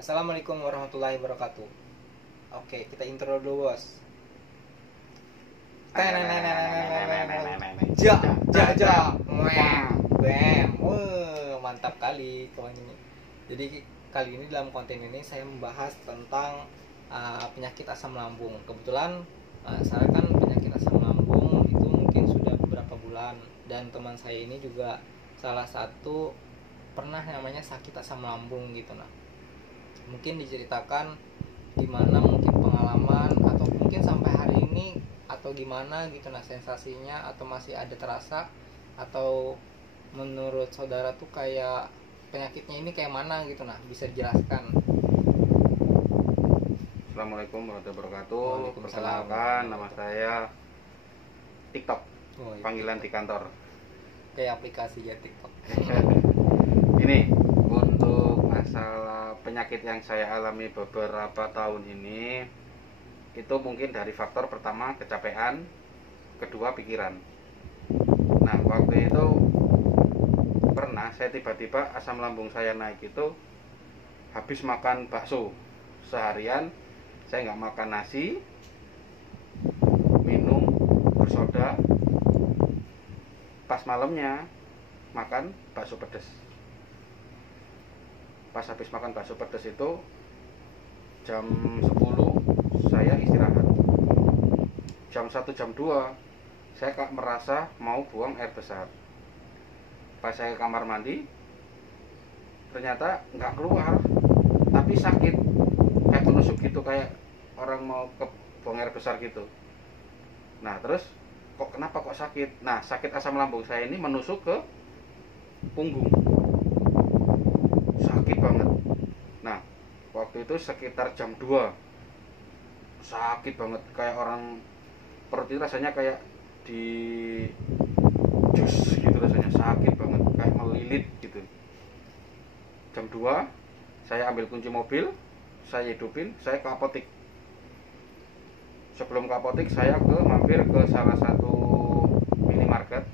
Assalamualaikum warahmatullahi wabarakatuh. Oke, kita intro dulu, Bos. Ja, ja, ja. Bam. Mantap kali kawan ini. Jadi kali ini dalam konten ini saya membahas tentang penyakit asam lambung. Kebetulan saya kan penyakit asam lambung itu mungkin sudah beberapa bulan, dan teman saya ini juga salah satu pernah namanya sakit asam lambung gitu. Nah, mungkin diceritakan gimana mungkin pengalaman atau mungkin sampai hari ini atau gimana gitu, nah sensasinya atau masih ada terasa, atau menurut saudara tuh kayak penyakitnya ini kayak mana gitu, nah bisa dijelaskan. Assalamualaikum warahmatullahi wabarakatuh. Waalaikumsalam. Perkenalkan, nama saya TikTok, Oh, iya, panggilan di kantor. kayak aplikasi ya TikTok. Ini untuk masalah penyakit yang saya alami beberapa tahun ini, itu mungkin dari faktor pertama kecapean, kedua pikiran. Nah, waktu itu pernah saya tiba-tiba asam lambung saya naik itu habis makan bakso seharian. Saya nggak makan nasi, minum bersoda, pas malamnya makan bakso pedas. Pas habis makan bakso pedas itu jam 10 saya istirahat. Jam 1 jam 2 saya merasa mau buang air besar. Pas saya ke kamar mandi, ternyata nggak keluar, tapi sakit, kayak menusuk gitu, kayak orang mau ke buang air besar gitu. Nah, terus kenapa kok sakit? Nah, sakit asam lambung saya ini menusuk ke punggung, sakit banget. Nah, waktu itu sekitar jam 2 sakit banget, kayak orang perut itu rasanya kayak di jus gitu, rasanya sakit banget, kayak melilit gitu. Jam 2 saya ambil kunci mobil, saya hidupin, saya ke apotik. Sebelum ke apotik saya mampir ke salah satu minimarket,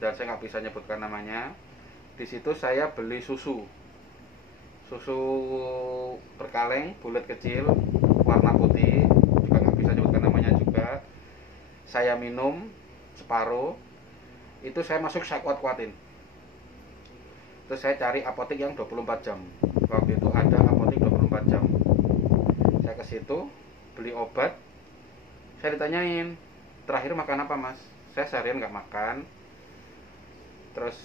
dan saya nggak bisa nyebutkan namanya. Di situ saya beli susu berkaleng bulat kecil warna putih, juga nggak bisa nyebutkan namanya juga. Saya minum separuh, itu saya masuk, saya kuat-kuatin. Terus saya cari apotik yang 24 jam. Waktu itu ada apotik 24 jam. Saya ke situ beli obat. Saya ditanyain, terakhir makan apa, Mas? Saya seharian nggak makan. Terus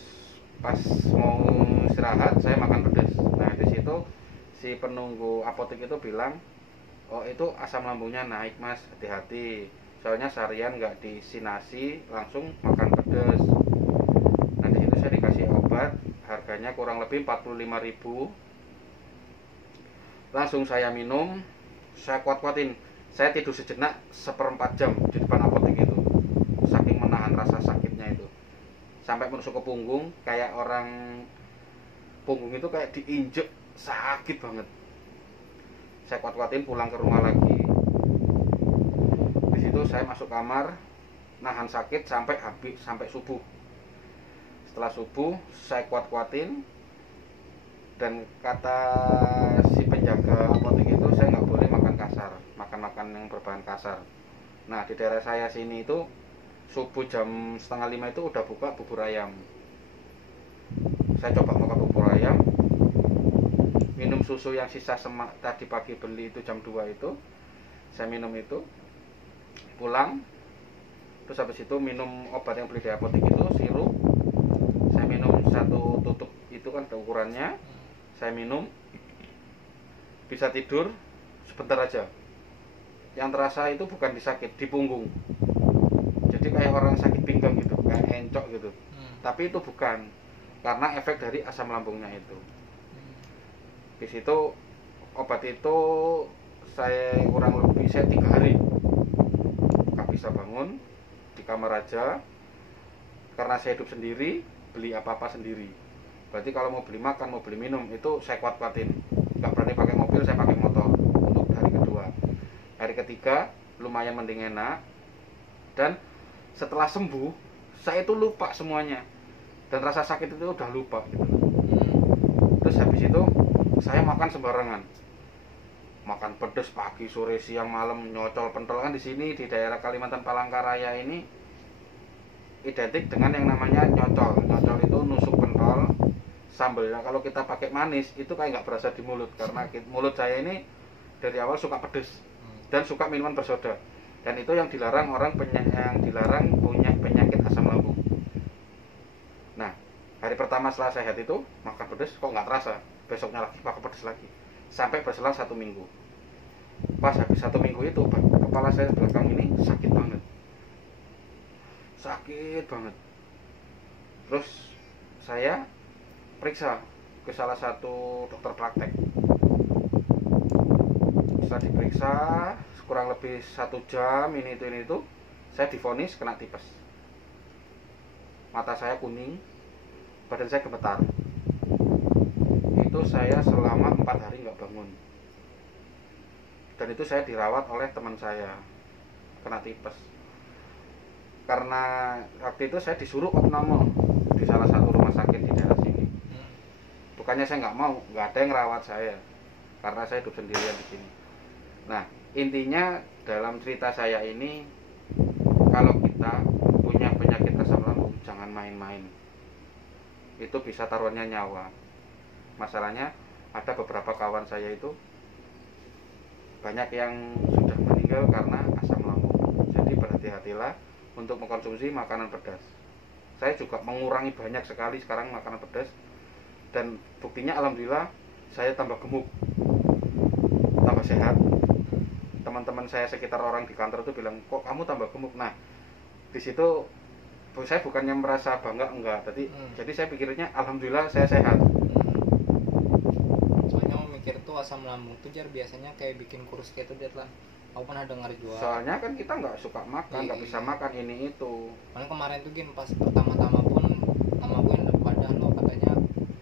pas mau istirahat saya makan pedas. Nah, di situ si penunggu apotek itu bilang, oh itu asam lambungnya naik, Mas, hati-hati, soalnya seharian nggak diisi nasi, langsung makan pedas. Nah, di situ saya dikasih obat, harganya kurang lebih 45.000. Langsung saya minum, saya kuat-kuatin. Saya tidur sejenak seperempat jam di depan apotek itu, saking menahan rasa sakitnya itu, sampai menusuk ke punggung, kayak orang punggung itu kayak diinjek, sakit banget. Saya kuat-kuatin, pulang ke rumah lagi. Di situ saya masuk kamar, nahan sakit sampai habis, sampai subuh. Setelah subuh saya kuat-kuatin, dan kata si penjaga apotek itu saya nggak boleh makan kasar, makan yang berbahan kasar. Nah, di daerah saya sini itu subuh jam 4:30 itu udah buka bubur ayam. Saya coba makan bubur ayam, minum susu yang sisa semak tadi pagi beli itu jam 2 itu, saya minum itu, pulang. Terus habis itu minum obat yang beli di apotek itu, sirup. Saya minum satu tutup, itu kan ada ukurannya. Saya minum, bisa tidur sebentar aja. Yang terasa itu bukan di sakit, di punggung. Jadi kayak orang sakit pinggang gitu, kayak encok gitu. Tapi itu bukan, karena efek dari asam lambungnya itu. Di situ obat itu saya kurang lebih 3 hari nggak bisa bangun, di kamar aja. Karena saya hidup sendiri, beli apa-apa sendiri. Berarti kalau mau beli makan, mau beli minum, itu saya kuat-kuatin. Nggak berani pakai mobil, saya pakai motor untuk hari kedua. Hari ketiga lumayan mending, enak. Dan setelah sembuh, saya itu lupa semuanya, dan rasa sakit itu udah lupa gitu. Terus habis itu saya makan sembarangan, makan pedas pagi sore siang malam, nyocol pentol. Kan di sini di daerah Kalimantan Palangkaraya ini identik dengan yang namanya nyocol. Nyocol itu nusuk pentol, sambelnya kalau kita pakai manis itu kayak nggak berasa di mulut, karena mulut saya ini dari awal suka pedas dan suka minuman bersoda, dan itu yang dilarang orang yang dilarang punya penyakit asam lambung. Nah, hari pertama setelah sehat itu makan pedas kok nggak terasa, besoknya lagi makan pedas lagi, sampai berselang 1 minggu. Pas habis 1 minggu itu kepala saya belakang ini sakit banget, sakit banget. Terus saya periksa ke salah satu dokter praktek. Setelah diperiksa kurang lebih 1 jam ini itu saya divonis kena tipes. Mata saya kuning, badan saya gemetar. Itu saya selama 4 hari nggak bangun. Dan itu saya dirawat oleh teman saya kena tipes. Karena waktu itu saya disuruh opname di salah satu rumah sakit di daerah sini. Bukannya saya nggak mau, nggak ada yang rawat saya, karena saya hidup sendirian di sini. Nah, intinya dalam cerita saya ini, kalau kita punya penyakit asam lambung, jangan main-main. Itu bisa taruhannya nyawa. Masalahnya ada beberapa kawan saya itu banyak yang sudah meninggal karena asam lambung. Jadi berhati-hatilah untuk mengkonsumsi makanan pedas. Saya juga mengurangi banyak sekali sekarang makanan pedas, dan buktinya alhamdulillah saya tambah gemuk, tambah sehat. Teman-teman saya sekitar orang di kantor itu bilang, kok kamu tambah gemuk. Nah, di situ saya bukannya merasa bangga, enggak. Jadi saya pikirnya alhamdulillah saya sehat. Soalnya mau mikir tuh asam lambung tuh jar biasanya kayak bikin kurus kayak itu dia lah. Aku pernah dengar juga. Soalnya kan kita nggak suka makan, nggak bisa makan ini itu. Karena kemarin tuh gini pas pertama-tama pun sama gue yang badan lo katanya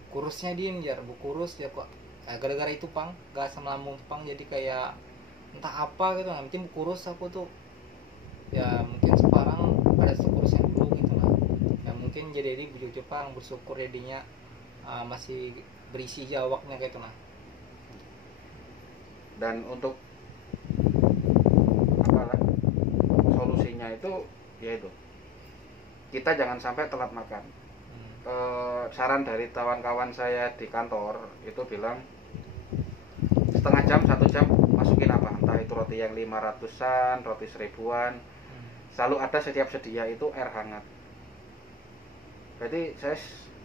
kurusnya diem jar, bu kurus ya kok. Gara-gara itu pang, gak asam lambung pang, jadi kayak entah apa gitu. Nah, mungkin kurus aku tuh ya mungkin sekarang ada sekurusnya dulu gitu lah. Ya mungkin jadi bujuk Jepang bersyukur jadinya masih berisi jawabnya kayak itu lah. Dan untuk apalah solusinya itu yaitu kita jangan sampai telat makan. Saran dari kawan-kawan saya di kantor itu bilang setengah jam 1 jam masukin apa, entah itu roti yang 500-an, roti 1000-an, selalu ada setiap sedia itu air hangat. Jadi saya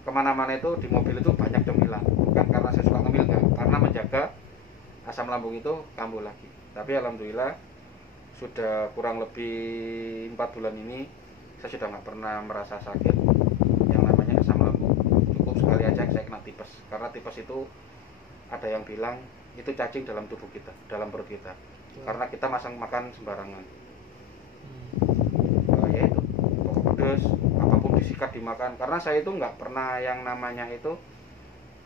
kemana-mana itu di mobil itu banyak cemilan, bukan karena saya suka ngemil, enggak, karena menjaga asam lambung itu kambuh lagi. Tapi alhamdulillah sudah kurang lebih 4 bulan ini saya sudah nggak pernah merasa sakit yang namanya asam lambung. Cukup sekali aja saya kena tipes, karena tipes itu ada yang bilang itu cacing dalam tubuh kita, dalam perut kita, karena kita makan sembarangan. Ya itu pokok pedas apapun disikat dimakan, karena saya itu nggak pernah yang namanya itu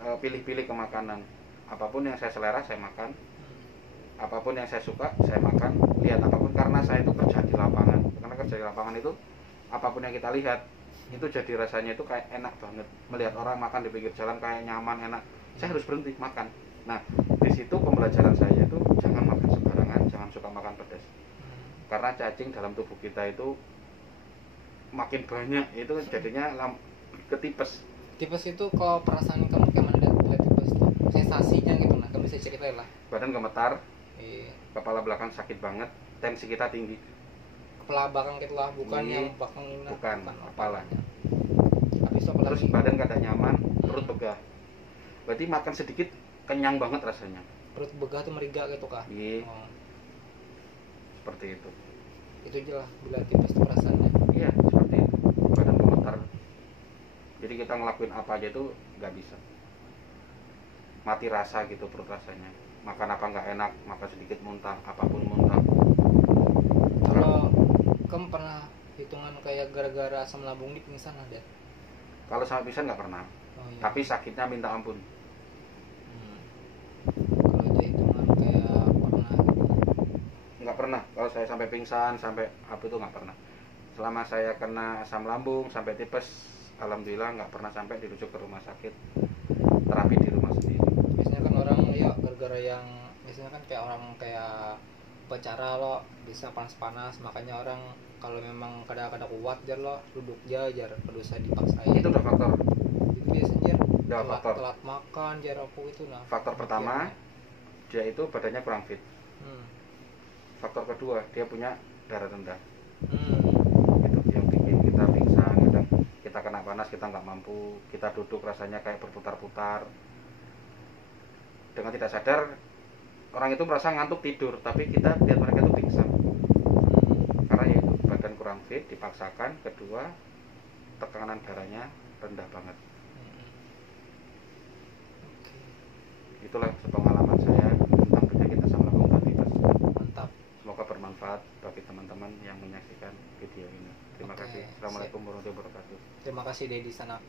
pilih-pilih ke makanan. Apapun yang saya selera saya makan, apapun yang saya suka saya makan, lihat apapun, karena saya itu kerja di lapangan. Karena kerja di lapangan itu apapun yang kita lihat itu jadi rasanya itu kayak enak banget. Melihat orang makan di pinggir jalan kayak nyaman, enak, saya harus berhenti makan. Nah, di situ pembelajaran saya itu jangan makan sembarangan, jangan suka makan pedas. Karena cacing dalam tubuh kita itu makin banyak, itu jadinya ketipes. Tipes itu kalau perasaan kamu kayak mana lihat tipes tuh? Sensasinya gitu nah, kamu bisa ceritain lah. Badan gemetar, Iya. kepala belakang sakit banget, tensi kita tinggi. Kepala belakang gitu lah, bukan yang belakang ini. Bukan, kepalanya. Habis itu Terus badan kada nyaman, perut begah. Berarti makan sedikit kenyang banget rasanya. Perut begah tuh meriga gitu kah? Iya. Oh. Seperti itu. Itu aja lah bila tipes tuh perasaannya. Iya, seperti itu. Badan gemetar. Jadi kita ngelakuin apa aja itu nggak bisa. Mati rasa gitu perut rasanya. Makan apa nggak enak, makan sedikit muntah, apapun muntah. Kalau kamu pernah hitungan kayak gara-gara asam lambung ini pingsan ada? Kalau sampai pingsan nggak pernah. Oh, iya. Tapi sakitnya minta ampun. Kalau itu hitungan kayak pernah? Nggak pernah. Kalau saya sampai pingsan, sampai apa itu nggak pernah. Selama saya kena asam lambung sampai tipes, alhamdulillah nggak pernah sampai dirujuk ke rumah sakit. Terapi di rumah sendiri. Biasanya kan orang yang biasanya kan kayak orang kayak upacara lo bisa panas-panas, makanya orang kalau memang kadang-kadang kuat jar lo duduk jar kudu usah dipaksain. Itu udah faktor. Itu biasanya jar Udah faktor. telat makan jar apa itu nah. Faktor pertama, dia itu badannya kurang fit. Faktor kedua, dia punya darah rendah. Itu yang bikin kita pingsan, kadang kita kena panas kita nggak mampu, kita duduk rasanya kayak berputar-putar. Dengan tidak sadar orang itu merasa ngantuk tidur, tapi kita lihat mereka itu pingsan. Karena ya itu badan kurang fit, dipaksakan. Kedua, tekanan darahnya rendah banget. Itulah pengalaman saya tentang penyakit asam lambung tadi, Mas. Mantap. Semoga bermanfaat bagi teman-teman yang menyaksikan video ini. Terima kasih. Assalamualaikum warahmatullahi wabarakatuh. Terima kasih Dedi Sanak.